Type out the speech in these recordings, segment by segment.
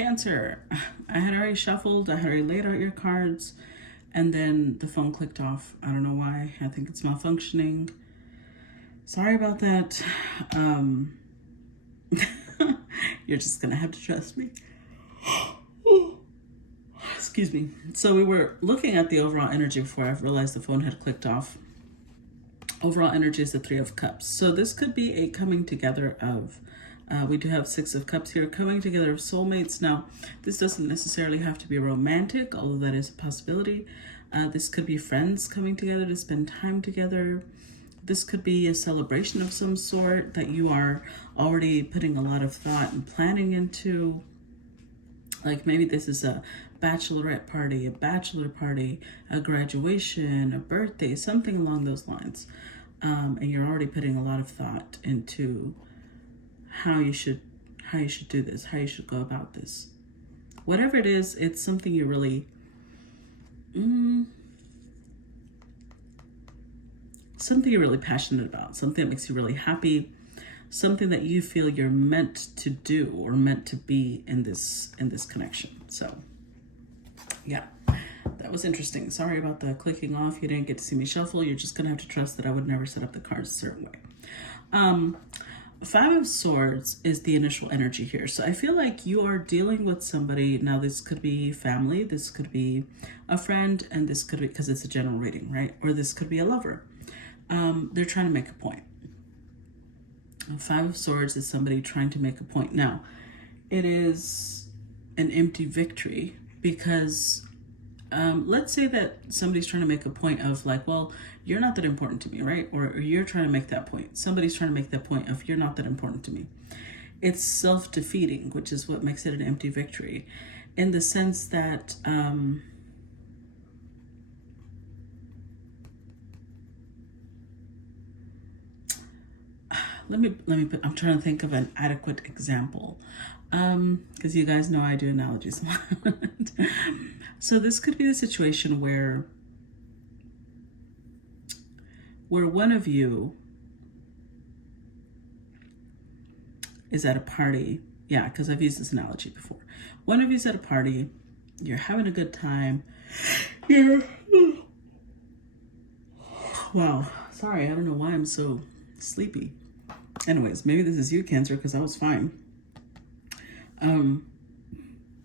Cancer, I had already shuffled, I had already laid out your cards, and then the phone clicked off. I don't know why. I think it's malfunctioning. Sorry about that. You're just gonna have to trust me. Excuse me. So we were looking at the overall energy before I realized the phone had clicked off. Overall energy is the Three of Cups. So this could be a coming together of, we do have Six of Cups here, coming together of soulmates. Now, this doesn't necessarily have to be romantic, although that is a possibility. This could be friends coming together to spend time together. This could be a celebration of some sort that you are already putting a lot of thought and planning into. Like maybe this is a bachelorette party, a bachelor party, a graduation, a birthday, something along those lines. And you're already putting a lot of thought into how you should do this, how you should go about this. Whatever it is, it's something you really, something you're really passionate about, something that makes you really happy, something that you feel you're meant to do or meant to be in this connection. So yeah, that was interesting. Sorry about the clicking off. You didn't get to see me shuffle. You're just gonna have to trust that I would never set up the cards a certain way. Five of Swords is the initial energy here. So I feel like you are dealing with somebody. Now this could be family, this could be a friend, and this could be, because it's a general reading, right? Or this could be a lover. They're trying to make a point. Five of Swords is somebody trying to make a point. Now, it is an empty victory because let's say that somebody's trying to make a point of like, well, you're not that important to me, right? Or you're trying to make that point. Somebody's trying to make that point of you're not that important to me. It's self-defeating, which is what makes it an empty victory, in the sense that let me put, I'm trying to think of an adequate example. Because you guys know I do analogies. So this could be the situation where one of you is at a party. Yeah, because I've used this analogy before. One of you's at a party, you're having a good time. Wow, sorry, I don't know why I'm so sleepy. Anyways, maybe this is you, Cancer, because I was fine.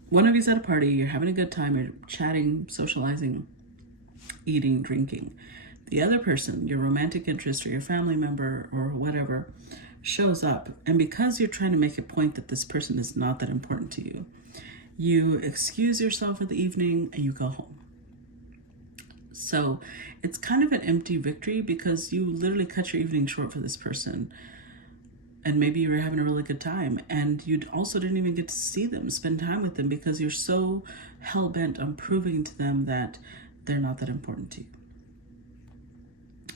One of you's at a party, you're having a good time, you're chatting, socializing, eating, drinking. The other person, your romantic interest or your family member or whatever, shows up. And because you're trying to make a point that this person is not that important to you, you excuse yourself for the evening and you go home. So it's kind of an empty victory because you literally cut your evening short for this person. And maybe you were having a really good time and you also didn't even get to see them, spend time with them, because you're so hell-bent on proving to them that they're not that important to you.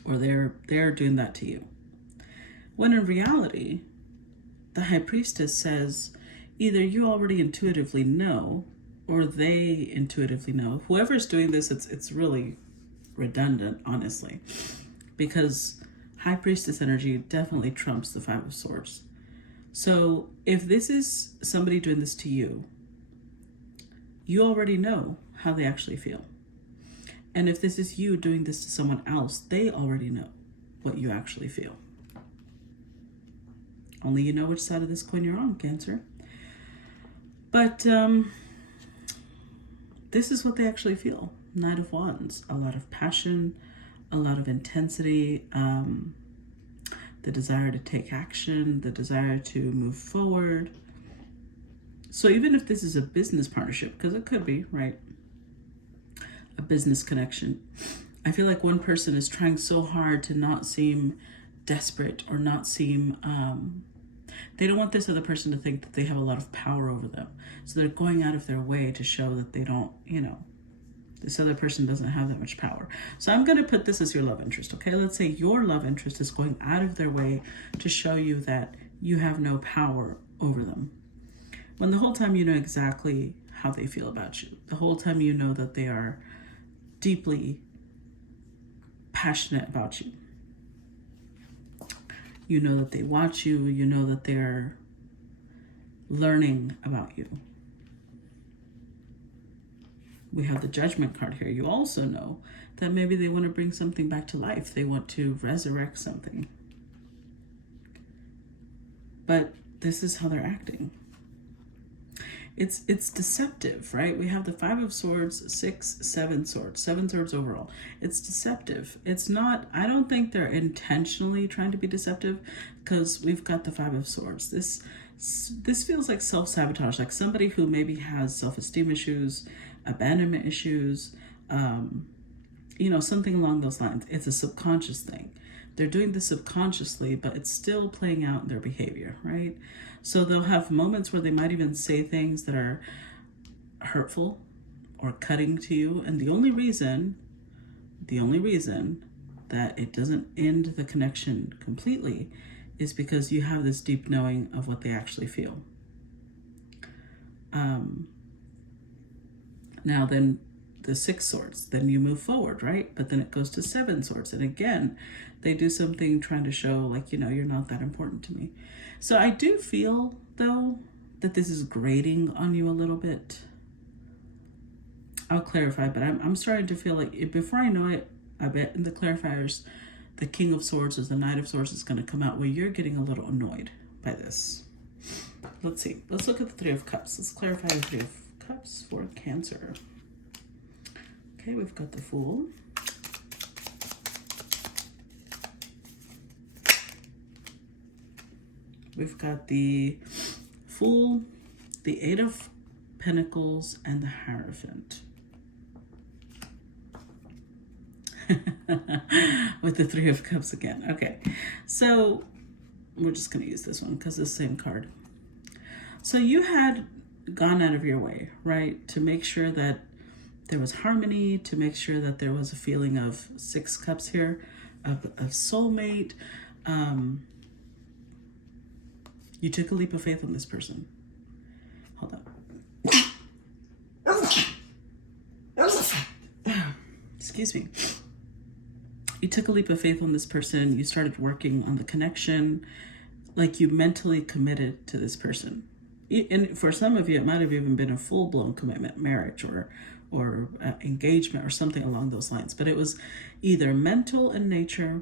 Or they're doing that to you. When in reality, the High Priestess says either you already intuitively know or they intuitively know. Whoever's doing this, it's really redundant, honestly, because High Priestess energy definitely trumps the Five of Swords. So if this is somebody doing this to you, you already know how they actually feel. And if this is you doing this to someone else, they already know what you actually feel. Only you know which side of this coin you're on, Cancer. But this is what they actually feel. Knight of Wands, a lot of passion, a lot of intensity, the desire to take action, the desire to move forward. So even if this is a business partnership, because it could be, right? A business connection. I feel like one person is trying so hard to not seem desperate or not seem, they don't want this other person to think that they have a lot of power over them. So they're going out of their way to show that they don't, this other person doesn't have that much power. So I'm going to put this as your love interest, okay? Let's say your love interest is going out of their way to show you that you have no power over them, when the whole time you know exactly how they feel about you. The whole time you know that they are deeply passionate about you. You know that they watch you. You know that they're learning about you. We have the Judgment card here. You also know that maybe they want to bring something back to life. They want to resurrect something. But this is how they're acting. It's deceptive, right? We have the 5 of Swords, 6, 7 swords, 7 swords overall. It's deceptive. It's not, I don't think they're intentionally trying to be deceptive, because we've got the 5 of Swords. This feels like self-sabotage, like somebody who maybe has self-esteem issues, abandonment issues, something along those lines. It's a subconscious thing. They're doing this subconsciously, but it's still playing out in their behavior, right? So they'll have moments where they might even say things that are hurtful or cutting to you. And the only reason that it doesn't end the connection completely is because you have this deep knowing of what they actually feel. Now then, the 6 swords, then you move forward, right? But then it goes to 7 swords. And again, they do something trying to show like, you're not that important to me. So I do feel, though, that this is grating on you a little bit. I'll clarify, but I'm starting to feel like, before I know it, I bet in the clarifiers, the King of Swords or the Knight of Swords is going to come out where you're getting a little annoyed by this. Let's see. Let's look at the 3 of Cups. Let's clarify the 3 of Cups for Cancer. Okay, we've got the Fool. We've got the Fool, the 8 of Pentacles, and the Hierophant. With the 3 of Cups again. Okay, so we're just going to use this one because it's the same card. So you had gone out of your way, right, to make sure that there was harmony, to make sure that there was a feeling of 6 cups here, of soulmate. You took a leap of faith on this person. Hold on. Excuse me. You took a leap of faith on this person. You started working on the connection. Like, you mentally committed to this person. And for some of you, it might have even been a full-blown commitment, marriage or engagement or something along those lines. But it was either mental in nature,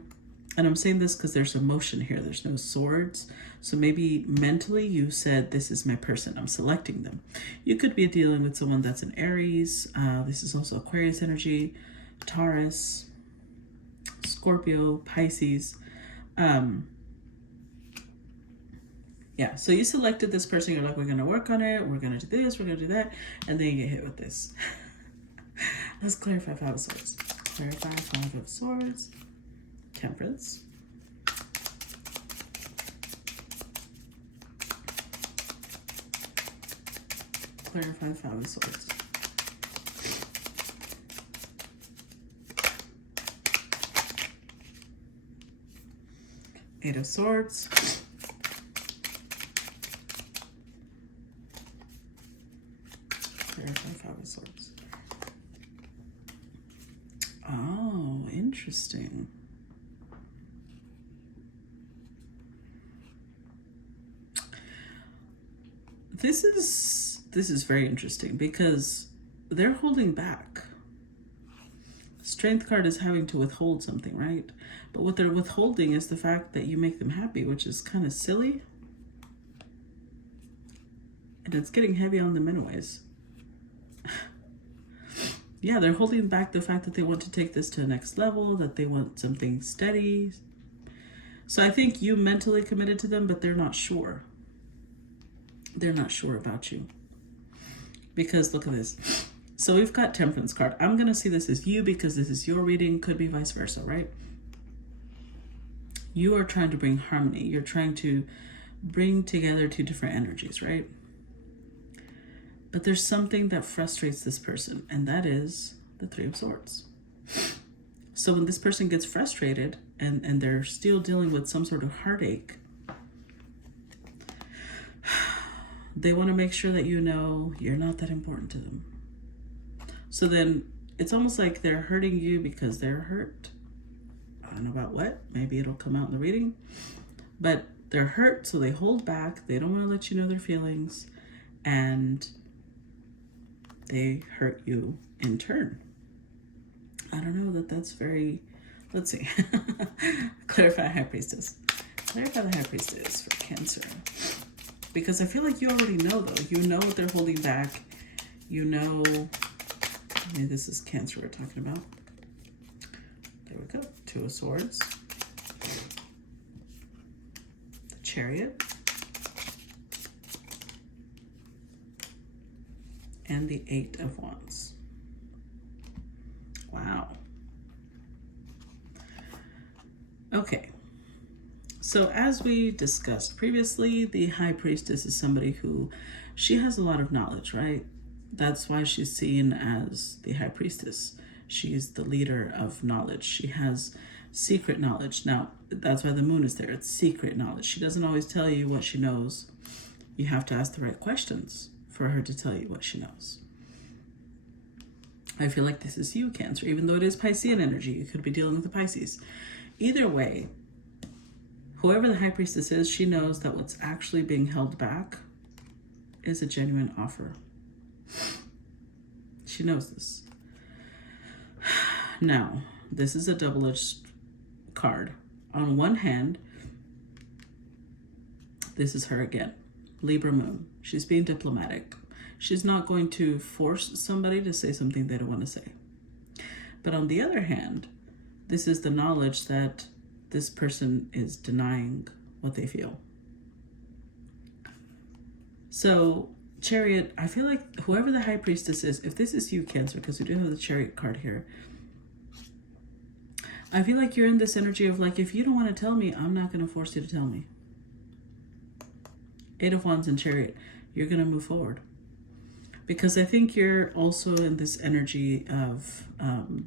and I'm saying this because there's emotion here. There's no swords. So maybe mentally you said, this is my person. I'm selecting them. You could be dealing with someone that's an Aries. This is also Aquarius energy, Taurus, Scorpio, Pisces. Yeah, so you selected this person. You're like, we're going to work on it. We're going to do this. We're going to do that. And then you get hit with this. Let's clarify 5 of Swords. Clarify 5 of Swords. Temperance. Clarify 5 of Swords. Eight of Swords. Clarify 5 of Swords. Oh, interesting. This is very interesting because they're holding back. Strength card is having to withhold something, right? But what they're withholding is the fact that you make them happy, which is kind of silly. And it's getting heavy on them anyways. Yeah, they're holding back the fact that they want to take this to the next level, that they want something steady. So I think you mentally committed to them, but they're not sure. They're not sure about you. Because look at this. So we've got Temperance card. I'm going to see this as you because this is your reading. Could be vice versa, right? You are trying to bring harmony. You're trying to bring together 2 different energies, right? But there's something that frustrates this person, and that is the 3 of Swords. So when this person gets frustrated and they're still dealing with some sort of heartache, they want to make sure that you know you're not that important to them. So then it's almost like they're hurting you because they're hurt. I don't know about what. Maybe it'll come out in the reading. But they're hurt, so they hold back. They don't want to let you know their feelings. And they hurt you in turn. I don't know that that's very, let's see. Clarify High Priestess. Clarify the High Priestess for Cancer. Because I feel like you already know, though. You know what they're holding back. You know, maybe this is Cancer we're talking about. There we go. Two of Swords. The Chariot. And the Eight of Wands. Wow. Okay. So as we discussed previously, the High Priestess is somebody who, she has a lot of knowledge, right? That's why she's seen as the High Priestess. She's the leader of knowledge. She has secret knowledge. Now, that's why the moon is there. It's secret knowledge. She doesn't always tell you what she knows. You have to ask the right questions for her to tell you what she knows. I feel like this is you, Cancer, even though it is Piscean energy. You could be dealing with the Pisces. Either way, whoever the High Priestess is, she knows that what's actually being held back is a genuine offer. She knows this. Now, this is a double-edged card. On one hand, this is her again. Libra moon. She's being diplomatic. She's not going to force somebody to say something they don't want to say. But on the other hand, this is the knowledge that this person is denying what they feel. So, Chariot, I feel like whoever the High Priestess is, if this is you, Cancer, because we do have the Chariot card here, I feel like you're in this energy of like, if you don't want to tell me, I'm not going to force you to tell me. Eight of Wands and Chariot, you're going to move forward. Because I think you're also in this energy of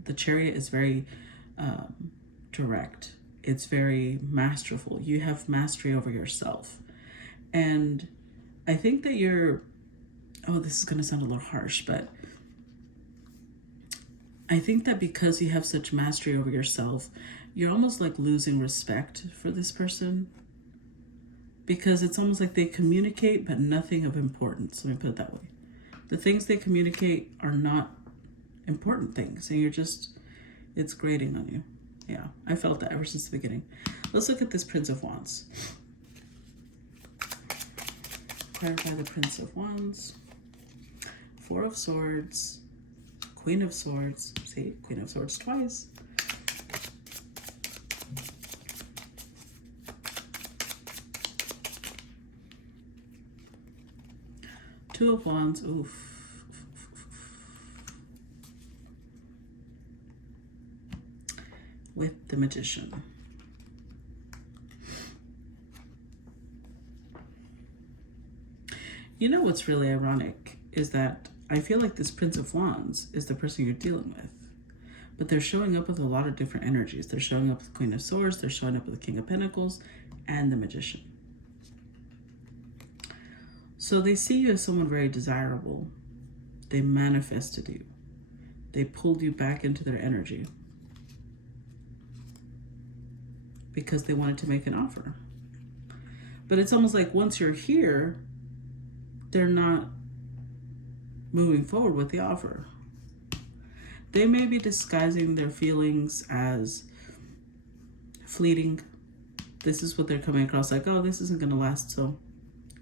the Chariot is very direct. It's very masterful. You have mastery over yourself. And I think that you're, oh, this is going to sound a little harsh, but I think that because you have such mastery over yourself, you're almost like losing respect for this person. Because it's almost like they communicate, but nothing of importance. Let me put it that way. The things they communicate are not important things. And you're just, it's grating on you. Yeah, I felt that ever since the beginning. Let's look at this Prince of Wands. Clarify the Prince of Wands. Four of Swords. Queen of Swords. See, Queen of Swords twice. Two of Wands. Oof. With the Magician. You know what's really ironic is that I feel like this Prince of Wands is the person you're dealing with. But they're showing up with a lot of different energies. They're showing up with the Queen of Swords, they're showing up with the King of Pentacles, and the Magician. So they see you as someone very desirable. They manifested you. They pulled you back into their energy because they wanted to make an offer. But it's almost like once you're here, they're not moving forward with the offer. They may be disguising their feelings as fleeting. This is what they're coming across like, oh, this isn't going to last, so,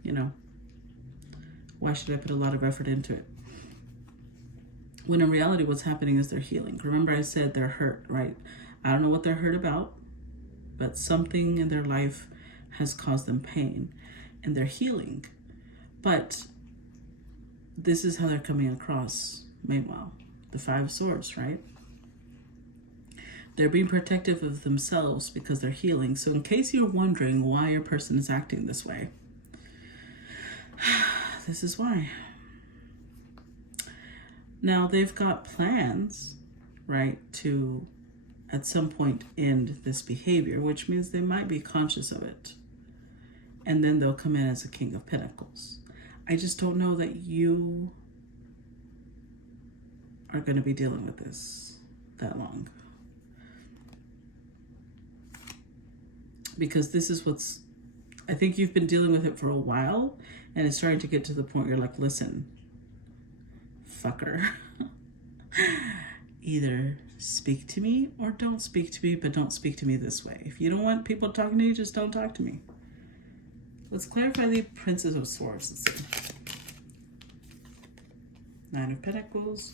you know, why should I put a lot of effort into it? When in reality, what's happening is they're healing. Remember I said they're hurt, right? I don't know what they're hurt about, but something in their life has caused them pain, and they're healing. But this is how they're coming across, meanwhile. The Five of Swords, right? They're being protective of themselves because they're healing. So in case you're wondering why your person is acting this way, this is why. Now, they've got plans, right, to at some point end this behavior, which means they might be conscious of it. And then they'll come in as a King of Pentacles. I just don't know that you are going to be dealing with this that long. Because this is what's, I think you've been dealing with it for a while, and it's starting to get to the point where you're like, listen, fucker. Either speak to me or don't speak to me, but don't speak to me this way. If you don't want people talking to you, just don't talk to me. Let's clarify the Princess of Swords. Let's see. Nine of Pentacles.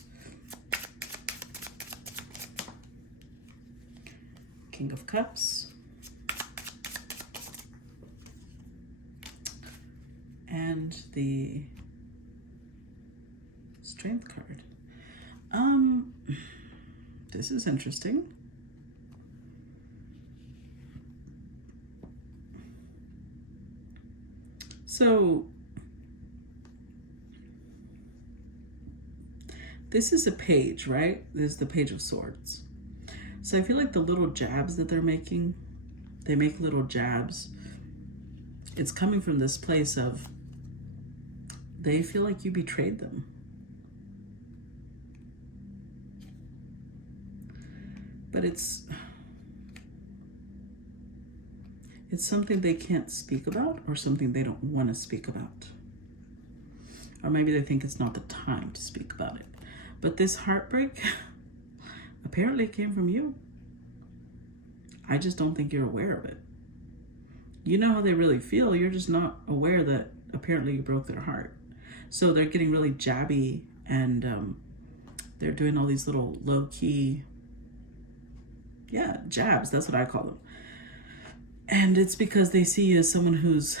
King of Cups. And the Strength card. This is interesting. So this is a page, right? This is the Page of Swords. So I feel like the little jabs that they're making, they make little jabs. It's coming from this place of they feel like you betrayed them. But it's something they can't speak about, or something they don't want to speak about. Or maybe they think it's not the time to speak about it. But this heartbreak apparently came from you. I just don't think you're aware of it. You know how they really feel, you're just not aware that apparently you broke their heart. So they're getting really jabby, and they're doing all these little low-key, jabs, that's what I call them. And it's because they see you as someone who's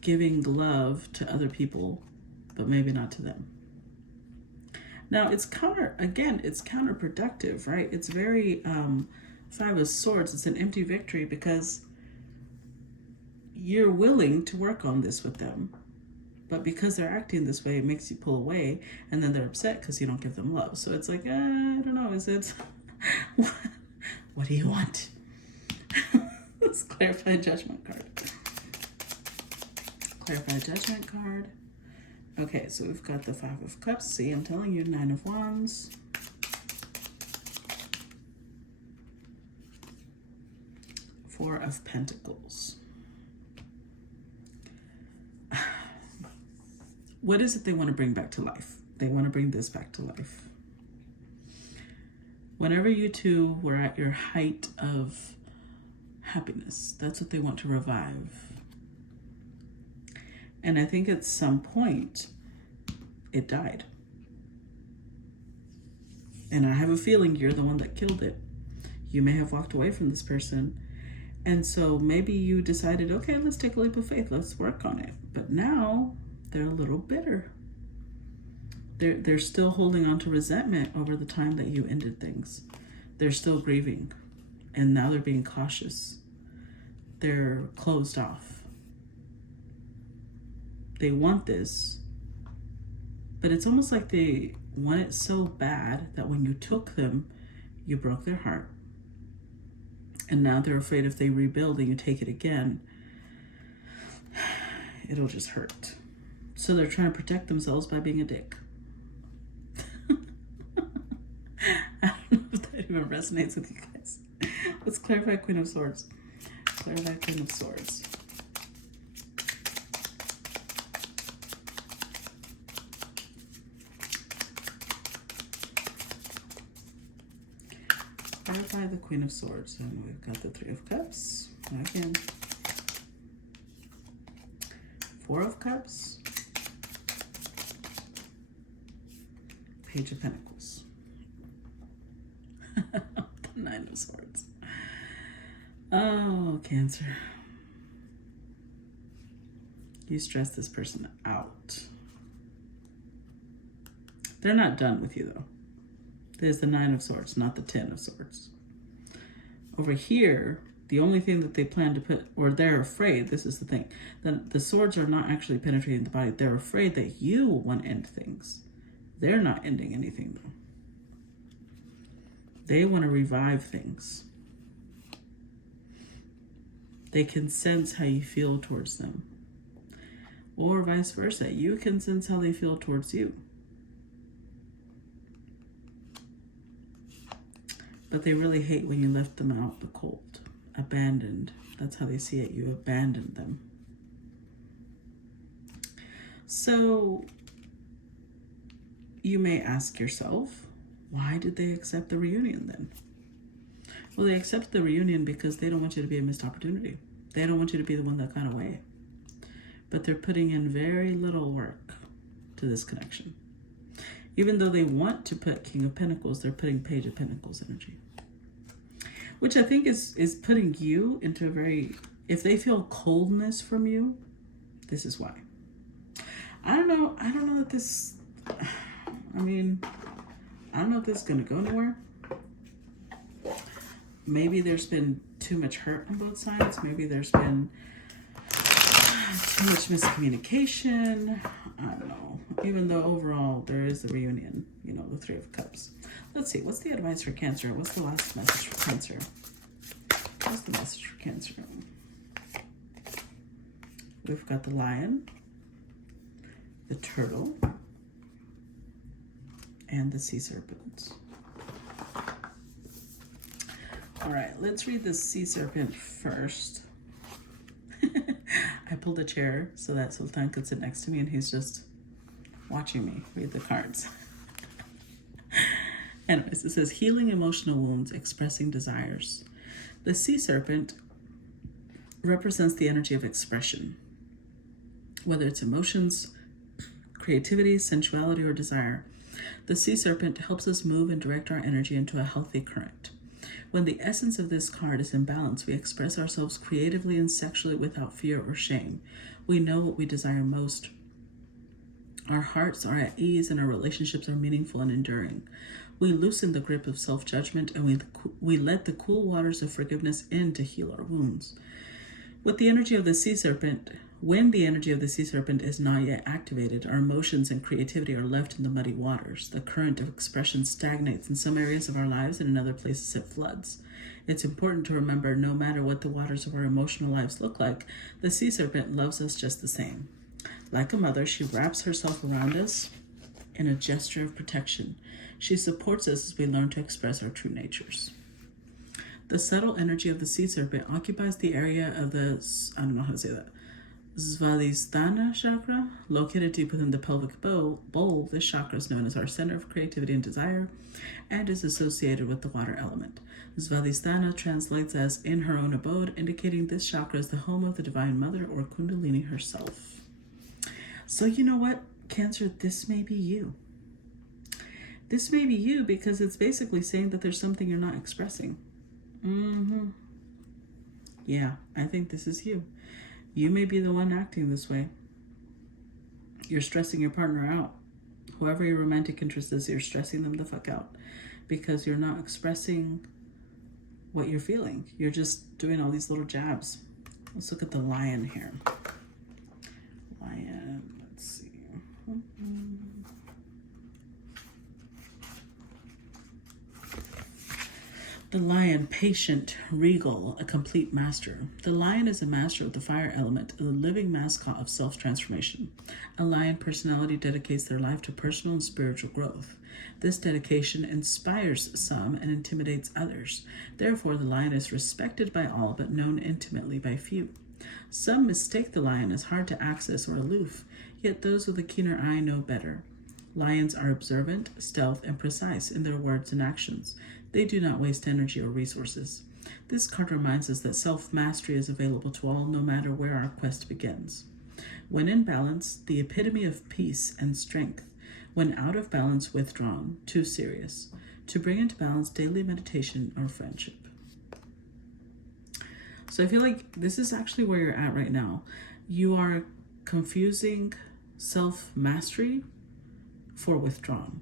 giving love to other people, but maybe not to them. Now it's counterproductive, right? It's very, Five of Swords, it's an empty victory because you're willing to work on this with them, but because they're acting this way, it makes you pull away, and then they're upset because you don't give them love. So it's like, I don't know, is it, what do you want? Let's clarify Judgment card. Clarify Judgment card. Okay, so we've got the Five of Cups. See, I'm telling you, Nine of Wands. Four of Pentacles. What is it they want to bring back to life? They want to bring this back to life. Whenever you two were at your height of happiness, that's what they want to revive. And I think at some point it died. And I have a feeling you're the one that killed it. You may have walked away from this person. And so maybe you decided, okay, let's take a leap of faith. Let's work on it. But now they're a little bitter. They're still holding on to resentment over the time that you ended things. They're still grieving. And now they're being cautious. They're closed off. They want this, but it's almost like they want it so bad that when you took them, you broke their heart. And now they're afraid if they rebuild and you take it again, it'll just hurt. So they're trying to protect themselves by being a dick. I don't know if that even resonates with you guys. Let's clarify Queen of Swords. Clarify Queen of Swords. Clarify the Queen of Swords. And we've got the Three of Cups. Again. Four of Cups. Page of Pentacles. The Nine of Swords. Oh, Cancer. You stress this person out. They're not done with you, though. There's the Nine of Swords, not the Ten of Swords. Over here, the only thing that they plan to put, or they're afraid, this is the thing, that the swords are not actually penetrating the body. They're afraid that you want to end things. They're not ending anything, though. They want to revive things. They can sense how you feel towards them. Or vice versa. You can sense how they feel towards you. But they really hate when you left them out in the cold. Abandoned. That's how they see it. You abandoned them. So you may ask yourself, why did they accept the reunion then? Well, they accept the reunion because they don't want you to be a missed opportunity. They don't want you to be the one that got away. But they're putting in very little work to this connection. Even though they want to put King of Pentacles, they're putting Page of Pentacles energy. Which I think is putting you into a very, if they feel coldness from you, this is why. I don't know that this, I don't know if this is going to go anywhere. Maybe there's been too much hurt on both sides. Maybe there's been too much miscommunication. I don't know. Even though overall there is the reunion, the Three of Cups. Let's see. What's the advice for Cancer? What's the last message for Cancer? What's the message for Cancer? We've got the Lion, the Turtle, and the Sea Serpent. All right, let's read the Sea Serpent first. I pulled a chair so that Sultan could sit next to me, and he's just watching me read the cards. Anyways, it says healing emotional wounds, expressing desires. The Sea Serpent represents the energy of expression, whether it's emotions, creativity, sensuality, or desire. The Sea Serpent helps us move and direct our energy into a healthy current. When the essence of this card is in balance, we express ourselves creatively and sexually without fear or shame. We know what we desire most. Our hearts are at ease and our relationships are meaningful and enduring. We loosen the grip of self-judgment and we let the cool waters of forgiveness in to heal our wounds. With the energy of the Sea Serpent, when the energy of the Sea Serpent is not yet activated, our emotions and creativity are left in the muddy waters. The current of expression stagnates in some areas of our lives, and in other places it floods. It's important to remember, no matter what the waters of our emotional lives look like, the Sea Serpent loves us just the same. Like a mother, she wraps herself around us in a gesture of protection. She supports us as we learn to express our true natures. The subtle energy of the Sea Serpent occupies the area of the, I don't know how to say that, Svadhisthana chakra, located deep within the pelvic bowl. This chakra is known as our center of creativity and desire and is associated with the water element. Svadhisthana translates as in her own abode, indicating this chakra is the home of the Divine Mother or Kundalini herself. So you know what, Cancer, this may be you. This may be you because it's basically saying that there's something you're not expressing. Yeah, I think this is you. You may be the one acting this way. You're stressing your partner out. Whoever your romantic interest is, you're stressing them the fuck out because you're not expressing what you're feeling. You're just doing all these little jabs. Let's look at the Lion here. Lion, let's see. The Lion, patient, regal, a complete master. The Lion is a master of the fire element, a living mascot of self-transformation. A Lion personality dedicates their life to personal and spiritual growth. This dedication inspires some and intimidates others. Therefore, the Lion is respected by all but known intimately by few. Some mistake the Lion as hard to access or aloof, yet those with a keener eye know better. Lions are observant, stealth, and precise in their words and actions. They do not waste energy or resources. This card reminds us that self-mastery is available to all, no matter where our quest begins. When in balance, the epitome of peace and strength. When out of balance, withdrawn, too serious. To bring into balance, daily meditation or friendship. So I feel like this is actually where you're at right now. You are confusing self-mastery for withdrawn.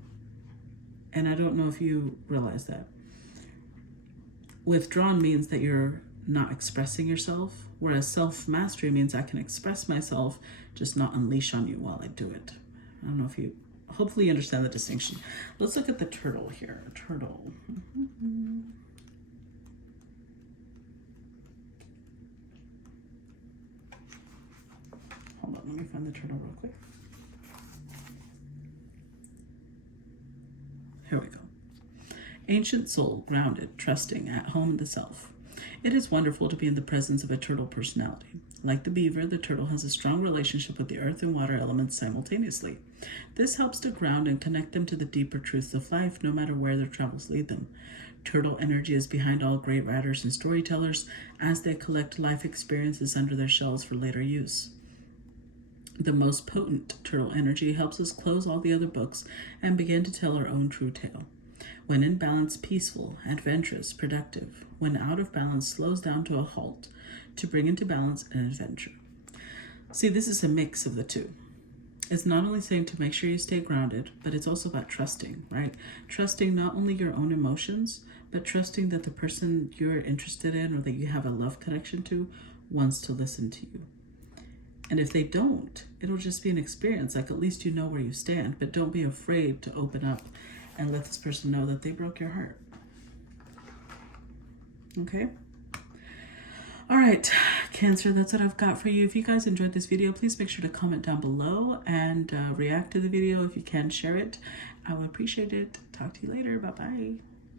And I don't know if you realize that. Withdrawn means that you're not expressing yourself, whereas self-mastery means I can express myself, just not unleash on you while I do it. I don't know if you, hopefully you understand the distinction. Let's look at the turtle here. Turtle. Hold on, let me find the turtle real quick. Here we go. Ancient soul, grounded, trusting, at home in the self. It is wonderful to be in the presence of a turtle personality. Like the beaver, the turtle has a strong relationship with the earth and water elements simultaneously. This helps to ground and connect them to the deeper truths of life, no matter where their travels lead them. Turtle energy is behind all great writers and storytellers as they collect life experiences under their shells for later use. The most potent turtle energy helps us close all the other books and begin to tell our own true tale. When in balance, peaceful, adventurous, productive. When out of balance, slows down to a halt to bring into balance an adventure. See, this is a mix of the two. It's not only saying to make sure you stay grounded, but it's also about trusting, right? Trusting not only your own emotions, but trusting that the person you're interested in or that you have a love connection to wants to listen to you. And if they don't, it'll just be an experience. Like, at least you know where you stand, but don't be afraid to open up and let this person know that they broke your heart. Okay? All right, Cancer, that's what I've got for you. If you guys enjoyed this video, please make sure to comment down below and react to the video. If you can, share it. I would appreciate it. Talk to you later. Bye-bye.